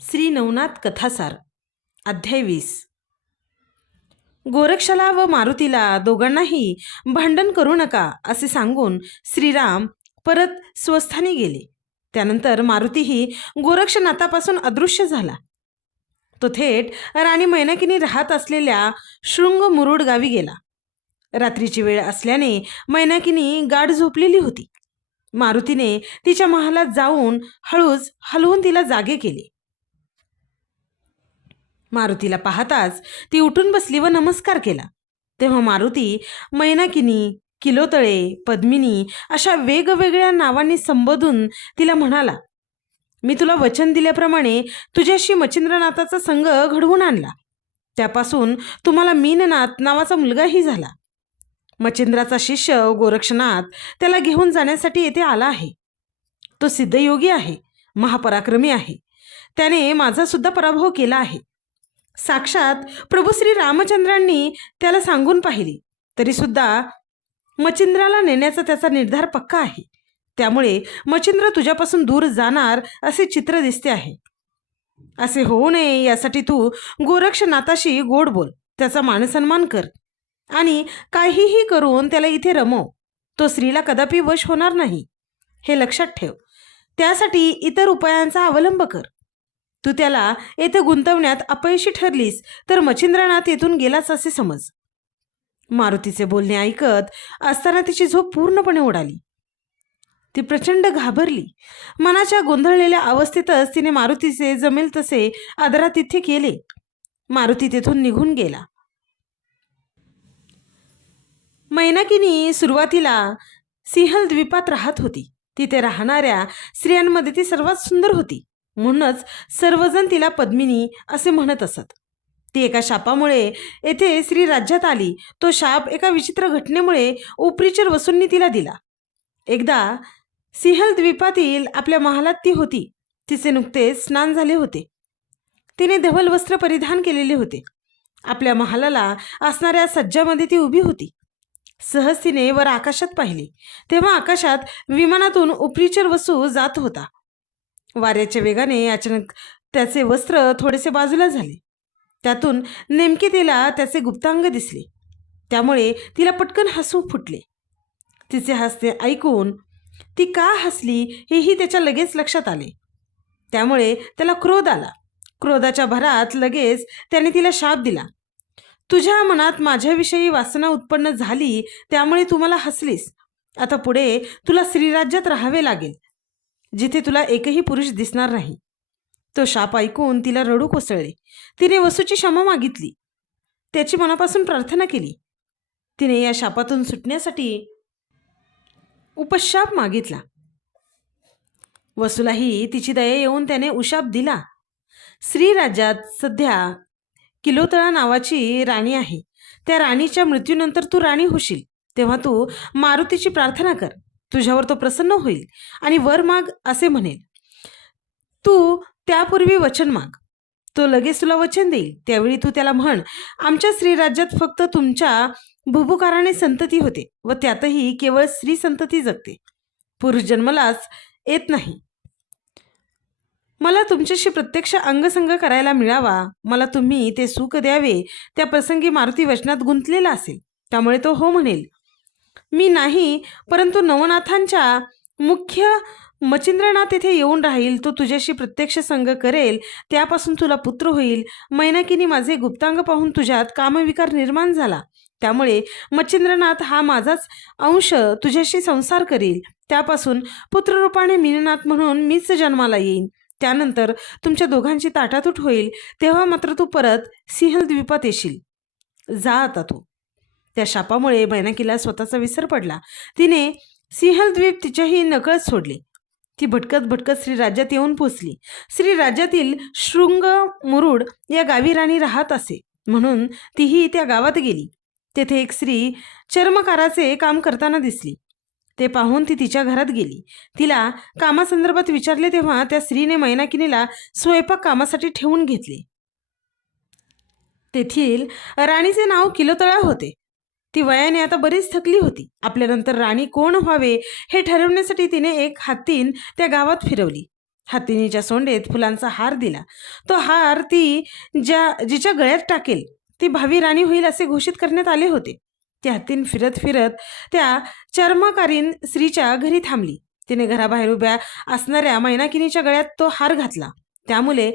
श्री नवनाथ कथासार अध्याय 20। गोरक्षला व मारुतीला दोघांनाही भांडण करू नका असे सांगून श्रीराम परत स्वस्थानी गेले। त्यानंतर मारुतीही गोरक्षनाथापासून अदृश्य झाला। तो थेट राणी मैनाकीनी राहत असलेल्या शृंग मुरुड गावी गेला। रात्रीची वेळ असल्याने मैनाकीनी गाढ झोपलेली होती। मारुतीने तिच्या महालात जाऊन हळूच हलवून तिला जागे केले। मारुतीला पाहताच ती उठून बसली व नमस्कार केला। तेव्हा मारुती मैनाकिनी, किलोतळे, पद्मिनी अशा वेगवेगळ्या नावांनी संबोधून तिला म्हणाला, मी तुला वचन दिल्याप्रमाणे तुझ्याशी मच्छिंद्रनाथाचा संग घडवून आणला। त्यापासून तुम्हाला मीननाथ नावाचा मुलगाही झाला। मच्छिंद्राचा शिष्य गोरक्षनाथ त्याला घेऊन जाण्यासाठी येथे आला आहे। तो सिद्धयोगी आहे, महापराक्रमी आहे। त्याने माझा सुद्धा पराभव केला आहे। साक्षात प्रभू श्री रामचंद्रांनी त्याला सांगून पाहिले तरी सुद्धा मच्छिंद्राला नेण्याचा त्याचा निर्धार पक्का आहे। त्यामुळे मच्छिंद्र तुझ्यापासून दूर जाणार असे चित्र दिसते आहे। असे होऊ नये यासाठी तू गोरक्षनाथाशी गोड बोल, त्याचा मानसन्मान कर आणि काहीही करून त्याला इथे रमव। तो स्त्रीला कदापि वश होणार नाही, हे लक्षात ठेव। त्यासाठी इतर उपायांचा अवलंब कर। तू त्याला येथे गुंतवण्यात अपयशी ठरलीस तर मच्छिंद्रनाथ येथून गेलाच असे समज। मारुतीचे बोलणे ऐकत असताना तिची झोप पूर्णपणे उडाली। ती प्रचंड घाबरली। मनाच्या गोंधळलेल्या अवस्थेतच तिने मारुतीचे जमेल तसे आदरातिथ्य केले। मारुती तेथून निघून गेला। मैनाकिनी सुरुवातीला सिंहल द्वीपात राहत होती। तिथे राहणाऱ्या स्त्रियांमध्ये ती सर्वात सुंदर होती, म्हणूनच सर्वजण तिला पद्मिनी असे म्हणत असत। ती एका शापामुळे येथे श्री राज्यात आली। तो शाप एका विचित्र घटनेमुळे उपरीचर वसूंनी तिला दिला। एकदा सिंहल द्वीपातील आपल्या महालात ती होती। तिचे नुकतेच स्नान झाले होते। तिने धवल वस्त्र परिधान केलेले होते। आपल्या महालाला असणाऱ्या सज्जामध्ये ती उभी होती। सहज तिने वर आकाशात पाहिले, तेव्हा आकाशात विमानातून उपरीचर वसू जात होता। वाऱ्याच्या वेगाने अचानक त्याचे वस्त्र थोडेसे बाजूला झाले। त्यातून नेमके तिला त्याचे गुप्तांग दिसले। त्यामुळे तिला पटकन हसू फुटले। तिचे हसणे ऐकून ती का हसली हेही त्याच्या लगेच लक्षात आले। त्यामुळे त्याला क्रोध आला। क्रोधाच्या भरात लगेच त्याने तिला शाप दिला, तुझ्या मनात माझ्याविषयी वासना उत्पन्न झाली, त्यामुळे तू मला हसलीस। आता पुढे तुला श्रीराज्यात राहावे लागेल, जिथे तुला एकही पुरुष दिसणार नाही। तो शाप ऐकून तिला रडू कोसळले। तिने वसूची क्षमा मागितली, त्याची मनापासून प्रार्थना केली। तिने या शापातून सुटण्यासाठी उपशाप मागितला। वसूलाही तिची दया येऊन त्याने उशाप दिला। श्रीराज्यात सध्या किलोतळा नावाची राणी आहे। त्या राणीच्या मृत्यूनंतर तू राणी होशील, तेव्हा तू मारुतीची प्रार्थना कर। तुझ्यावर तो प्रसन्न होईल आणि वर माग असे म्हणेल। तू त्यापूर्वी वचन माग, तो लगेच तुला वचन देईल। त्यावेळी तू त्याला म्हण, आमच्या श्रीराज्यात फक्त तुमच्या भुभुकाराने संतती होते व त्यातही केवळ स्त्री संतती जगते, पुरुष जन्मलाच येत नाही। मला तुमच्याशी प्रत्यक्ष अंगसंग करायला मिळावा, मला तुम्ही ते सुख द्यावे। त्या प्रसंगी मारुती वचनात गुंतलेला असेल, त्यामुळे तो हो म्हणेल। मी नाही, परंतु नवनाथांच्या मुख्य मच्छिंद्रनाथ येथे येऊन राहील। तो तुझ्याशी प्रत्यक्ष संग करेल, त्यापासून तुला पुत्र होईल। मैनाकीनी माझे गुप्तांग पाहून तुझ्यात कामविकार निर्माण झाला, त्यामुळे मच्छिंद्रनाथ हा माझाच अंश तुझ्याशी संसार करील। त्यापासून पुत्ररूपाने मीननाथ म्हणून मीच जन्माला येईन। त्यानंतर तुमच्या दोघांची ताटातूट होईल, तेव्हा मात्र तू परत सिंहल द्वीपात येशील। जा आता तू। त्या शापामुळे मैनाकीला स्वतःचा विसर पडला। तिने सिंहल द्वीप तिच्याही नकळत सोडले। ती भटकत भटकत श्रीराज्यात येऊन पोचली। श्रीराज्यातील शृंग मुरुड या गावी राणी राहत असे, म्हणून तीही त्या गावात गेली। तेथे एक स्त्री चर्मकाराचे काम करताना दिसली। ते पाहून ती तिच्या घरात गेली। तिला कामासंदर्भात विचारले, तेव्हा त्या स्त्रीने मैनाकिनीला स्वयंपाक कामासाठी ठेवून घेतले। तेथील राणीचे नाव किलोतळा होते। ती वयाने आता बरीच थकली होती। आपल्यानंतर राणी कोण व्हावे हे ठरवण्यासाठी तिने एक हत्तीन त्या गावात फिरवली। हत्तीनीच्या सोंडेत फुलांचा हार दिला. तो हार ती जिच्या गळ्यात टाकेल ती भावी राणी होईल असे घोषित करण्यात आले होते. ती हत्तीन फिरत फिरत त्या चर्मकारीन स्त्रीच्या घरी थांबली. तिने घराबाहेर उभ्या असणाऱ्या मैनाकिनीच्या गळ्यात तो हार घातला. त्यामुळे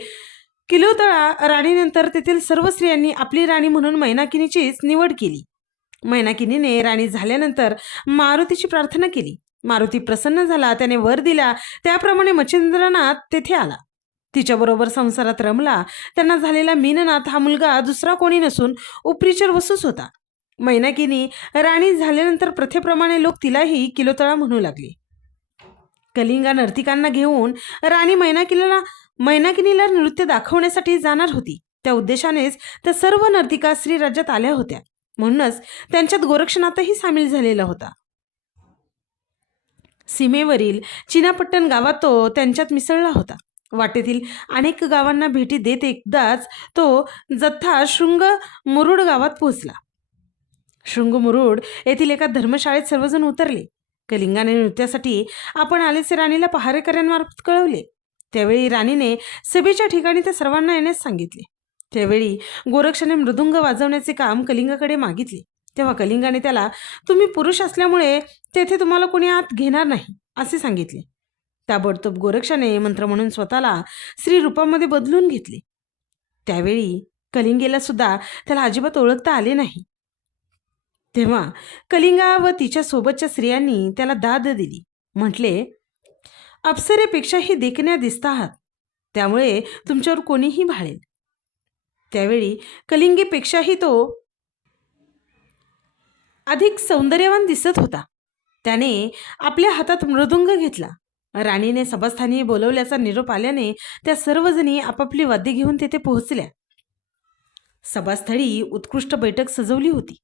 किलोतळा राणीनंतर तेथील सर्व स्त्रियांनी आपली राणी म्हणून मैनाकिनीचीच निवड केली. मैनाकिनीने राणी झाल्यानंतर मारुतीची प्रार्थना केली. मारुती प्रसन्न झाला, त्याने वर दिला. त्याप्रमाणे मच्छिंद्रनाथ तेथे आला. तिच्याबरोबर संसारात रमला. त्यांना झालेला मीननाथ हा मुलगा दुसरा कोणी नसून उपरीचर वसूच होता. मैनाकिनी राणी झाल्यानंतर प्रथेप्रमाणे लोक तिलाही किलोतळा म्हणू लागले. कलिंगा नर्तिकांना घेऊन राणी मैनाकिनीला नृत्य दाखवण्यासाठी जाणार होती. त्या उद्देशानेच त्या सर्व नर्तिका श्रीराज्यात आल्या होत्या. म्हणूनच त्यांच्यात गोरक्षनाथही सामील झालेला होता. सीमेवरील चिनापट्टण गावात तो त्यांच्यात मिसळला होता. वाटेतील अनेक गावांना भेटी देत एकदाच तो जथ्था शृंगमुरुड गावात पोहोचला. शृंगमुरुड येथील एका धर्मशाळेत सर्वजण उतरले. कलिंगाने नृत्यासाठी आपण आलेचे राणीला पहारेकऱ्यांमार्फत कळवले. त्यावेळी राणीने सभेच्या ठिकाणी त्या सर्वांना येण्यास सांगितले. त्यावेळी गोरक्षाने मृदुंग वाजवण्याचे काम कलिंगाकडे मागितले. तेव्हा कलिंगाने त्याला तुम्ही पुरुष असल्यामुळे तेथे तुम्हाला कोणी आत घेणार नाही असे सांगितले. ताबडतोब गोरक्षाने मंत्र म्हणून स्वतःला स्त्री रूपामध्ये बदलून घेतले. त्यावेळी कलिंगेला सुद्धा त्याला अजिबात ओळखता आले नाही. तेव्हा कलिंगा व तिच्या सोबतच्या स्त्रियांनी त्याला दाद दिली. म्हटले, अप्सरेपेक्षाही देखण्या दिसता आहात, त्यामुळे तुमच्यावर कोणीही भाळेल. त्यावेळी कलिंगेपेक्षाही तो अधिक सौंदर्यवान दिसत होता. त्याने आपल्या हातात मृदुंग घेतला. राणीने सभास्थानी बोलवल्याचा निरोप आल्याने त्या सर्वजणी आपापली वाद्ये घेऊन तेथे पोहोचल्या. सभास्थळी उत्कृष्ट बैठक सजवली होती.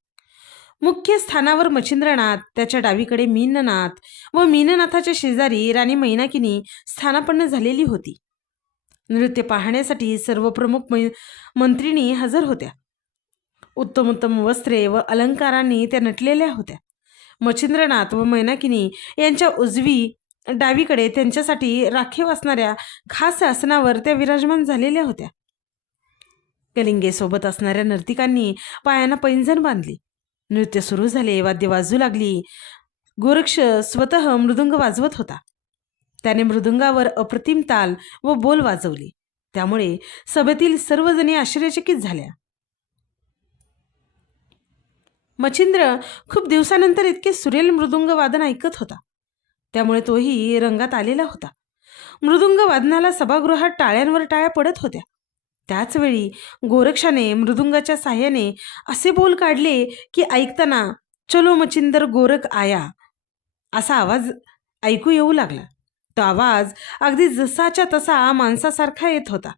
मुख्य स्थानावर मच्छिंद्रनाथ, त्याच्या डावीकडे मीननाथ व मीननाथाच्या शेजारी राणी मैनाकिनी स्थानापन्न झालेली होती. नृत्य पाहण्यासाठी सर्व प्रमुख मंत्रिणी हजर होत्या. उत्तम उत्तम वस्त्रे व अलंकारांनी त्या नटलेल्या होत्या. मच्छिंद्रनाथ व मैनाकिनी यांच्या उजवी डावीकडे त्यांच्यासाठी राखीव असणाऱ्या खास आसनावर त्या विराजमान झालेल्या होत्या. कलिंगेसोबत असणाऱ्या नर्तिकांनी पायांना पैंजण बांधली. नृत्य सुरू झाले. वाद्य वाजू लागली. गोरक्ष स्वतः मृदुंग वाजवत होता. त्याने मृदुंगावर अप्रतिम ताल व बोल वाजवले. त्यामुळे सभेतील सर्वजणी आश्चर्यचकित झाल्या. मच्छिंद्र खूप दिवसानंतर इतके सुरेल मृदुंग वादन ऐकत होता. त्यामुळे तोही रंगात आलेला होता. मृदुंग वादनाला सभागृहात टाळ्यांवर टाळ्या पडत होत्या. त्याचवेळी गोरक्षाने मृदुंगाच्या साह्याने असे बोल काढले की ऐकताना चलो मच्छिंदर गोरख आया असा आवाज ऐकू येऊ लागला. तो आवाज अगदी जसाच्या तसा माणसासारखा येत होता.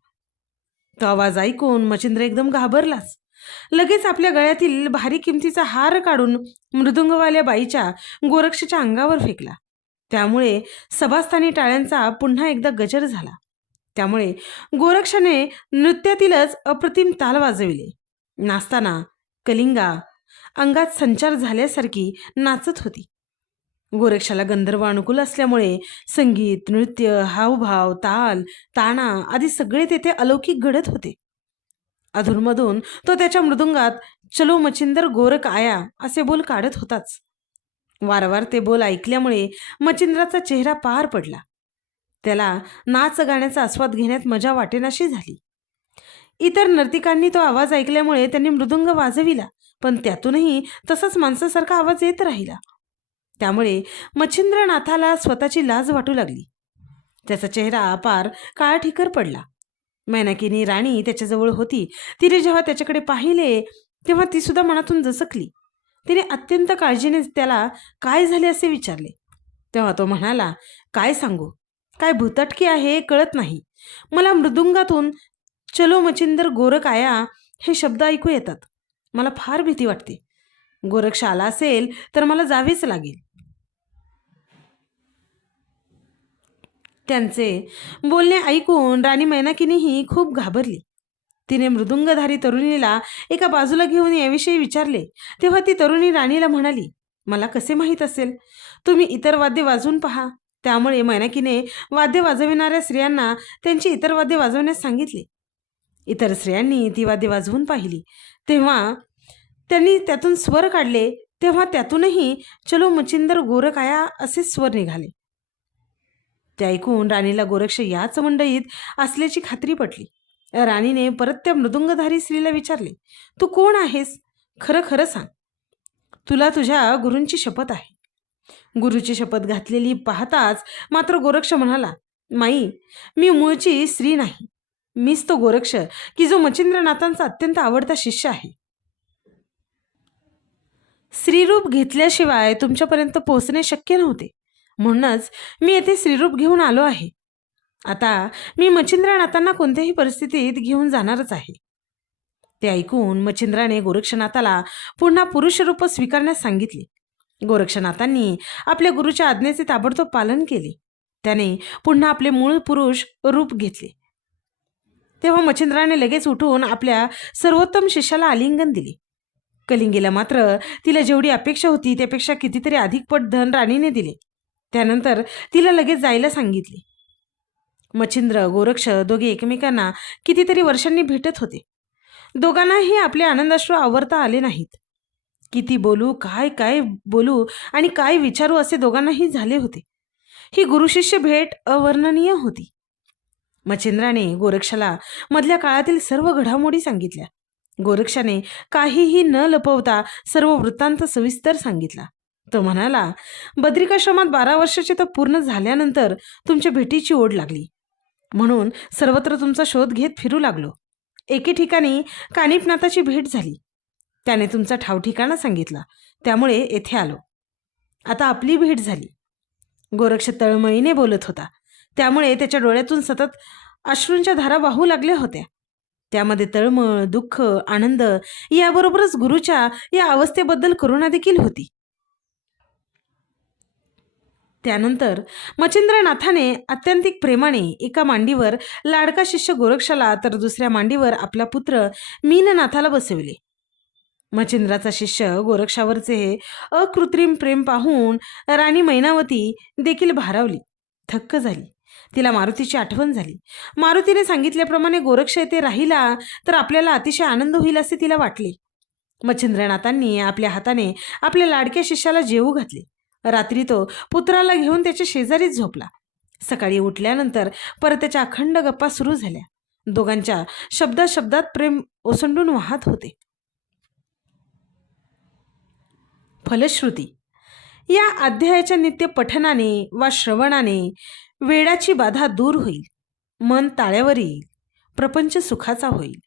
तो आवाज ऐकून मच्छिंद्र एकदम घाबरलाच. लगेच आपल्या गळ्यातील भारी किमतीचा हार काढून मृदुंगवाल्या बाईच्या गोरक्षाच्या अंगावर फेकला. त्यामुळे सभास्थानी टाळ्यांचा पुन्हा एकदा गजर झाला. त्यामुळे गोरक्षाने नृत्यातीलच अप्रतिम ताल वाजविले. नाचताना कलिंगा अंगात संचार झाल्यासारखी नाचत होती. गोरक्षाला गंधर्व अनुकूल असल्यामुळे संगीत, नृत्य, हावभाव, ताल, ताणा आदी सगळे तेथे अलौकिक घडत होते. अधूनमधून तो त्याच्या मृदुंगात चलो मच्छिंदर गोरख आया असे बोल काढत होताच. वारंवार ते बोल ऐकल्यामुळे मच्छिंद्राचा चेहरा पार पडला. त्याला नाच गाण्याचा आस्वाद घेण्यात मजा वाटेनाशी झाली. इतर नर्तिकांनी तो आवाज ऐकल्यामुळे त्यांनी मृदुंग वाजविला, पण त्यातूनही तसाच माणसासारखा आवाज येत राहिला. त्यामुळे मच्छिंद्रनाथाला स्वतःची लाज वाटू लागली. त्याचा चेहरा पार काळठिकर पडला. मैनाकिनी राणी त्याच्याजवळ होती. तिने जेव्हा त्याच्याकडे पाहिले तेव्हा ती सुद्धा मनातून दचकली. तिने अत्यंत काळजीने त्याला काय झाले असे विचारले. तेव्हा तो म्हणाला, काय सांगू, काय भुतटकी आहे कळत नाही. मला मृदुंगातून चलो मच्छिंदर गोरख आया हे शब्द ऐकू येतात. मला फार भीती वाटते. गोरक्ष आला असेल तर मला जावेच लागेल. त्यांचे बोलणे ऐकून राणी मैनाकिनीही खूप घाबरली. तिने मृदुंगधारी तरुणीला एका बाजूला घेऊन याविषयी विचारले. तेव्हा ती तरुणी राणीला म्हणाली, मला कसे माहीत असेल, तुम्ही इतर वाद्य वाजवून पहा. त्यामुळे मैनाकीने वाद्य वाजविणाऱ्या स्त्रियांना त्यांची इतर वाद्य वाजवण्यास सांगितले. इतर स्त्रियांनी ती वाद्य वाजवून पाहिली. तेव्हा त्यांनी त्यातून स्वर काढले. तेव्हा त्यातूनही चलो मच्छिंदर गोरखाया असे स्वर निघाले. ते ऐकून राणीला गोरक्ष याच मंडईत असल्याची खात्री पटली. राणीने परत त्या मृदुंगधारी स्त्रीला विचारले, तू कोण आहेस? खरं खरं सांग. तुला तुझ्या गुरूंची शपथ आहे. गुरुची शपथ घातलेली पाहताच मात्र गोरक्ष म्हणाला, माई, मी मूळची स्त्री नाही. मीच तो गोरक्ष की जो मच्छिंद्रनाथांचा अत्यंत आवडता शिष्य आहे. स्त्रीरूप घेतल्याशिवाय तुमच्यापर्यंत पोहोचणे शक्य नव्हते. म्हणूनच मी येथे स्त्रीरूप घेऊन आलो आहे. आता मी मच्छिंद्रनाथांना कोणत्याही परिस्थितीत घेऊन जाणारच आहे. ते ऐकून मच्छिंद्राने गोरक्षनाथाला पुन्हा पुरुष रूप स्वीकारण्यास सांगितले. गोरक्षनाथांनी आपल्या गुरुच्या आज्ञेचे ताबडतोब पालन केले. त्याने पुन्हा आपले मूळ पुरुष रूप घेतले. तेव्हा मच्छिंद्राने लगेच उठून आपल्या सर्वोत्तम शिष्याला आलिंगन दिले. कलिंगीला मात्र तिला जेवढी अपेक्षा होती त्यापेक्षा कितीतरी अधिक पट धन राणीने दिले. त्यानंतर तिला लगेच जायला सांगितले. मच्छिंद्र गोरक्ष दोघे एकमेकांना कितीतरी वर्षांनी भेटत होते. दोघांनाही आपले आनंदाश्रू आवरता आले नाहीत. किती बोलू, काय काय बोलू आणि काय विचारू असे दोघांनाही झाले होते. ही गुरुशिष्य भेट अवर्णनीय होती. मच्छिंद्राने गोरक्षाला मधल्या काळातील सर्व घडामोडी सांगितल्या. गोरक्षाने काहीही न लपवता सर्व वृत्तांत सविस्तर सांगितला. तो म्हणाला, बद्रिकाश्रमात 12 वर्षाचे तप पूर्ण झाल्यानंतर तुमच्या भेटीची ओढ लागली. म्हणून सर्वत्र तुमचा शोध घेत फिरू लागलो. एके ठिकाणी कानिफनाथाची भेट झाली. त्याने तुमचा ठाव ठिकाणा सांगितला. त्यामुळे येथे आलो. आता आपली भेट झाली. गोरक्ष तळमळीने बोलत होता. त्यामुळे त्याच्या डोळ्यातून सतत अश्रूंच्या धारा वाहू लागल्या होत्या. त्यामध्ये तळमळ, दुःख, आनंद याबरोबरच गुरुच्या या अवस्थेबद्दल करुणा देखील होती. त्यानंतर मच्छिंद्रनाथाने अत्यंतिक प्रेमाने एका मांडीवर लाडका शिष्य गोरक्षाला तर दुसऱ्या मांडीवर आपला पुत्र मीननाथाला बसविले. मच्छिंद्राचा शिष्य गोरक्षावरचे हे अकृत्रिम प्रेम पाहून राणी मैनावती देखील भारावली, थक्क झाली. तिला मारुतीची आठवण झाली. मारुतीने सांगितल्याप्रमाणे गोरक्ष येथे राहिला तर आपल्याला अतिशय आनंद होईल असे तिला वाटले. मच्छिंद्रनाथांनी आपल्या हाताने आपल्या लाडक्या शिष्याला जेवू घातले. रात्री तो पुत्राला घेऊन त्याच्या शेजारीच झोपला. सकाळी उठल्यानंतर परत त्याच्या अखंड गप्पा सुरू झाल्या. दोघांच्या शब्दात प्रेम ओसंडून वाहत होते. फलश्रुती. या अध्यायाच्या नित्य पठनाने वा श्रवणाने वेडाची बाधा दूर होईल. मन ताळ्यावर येईल. प्रपंच सुखाचा होईल.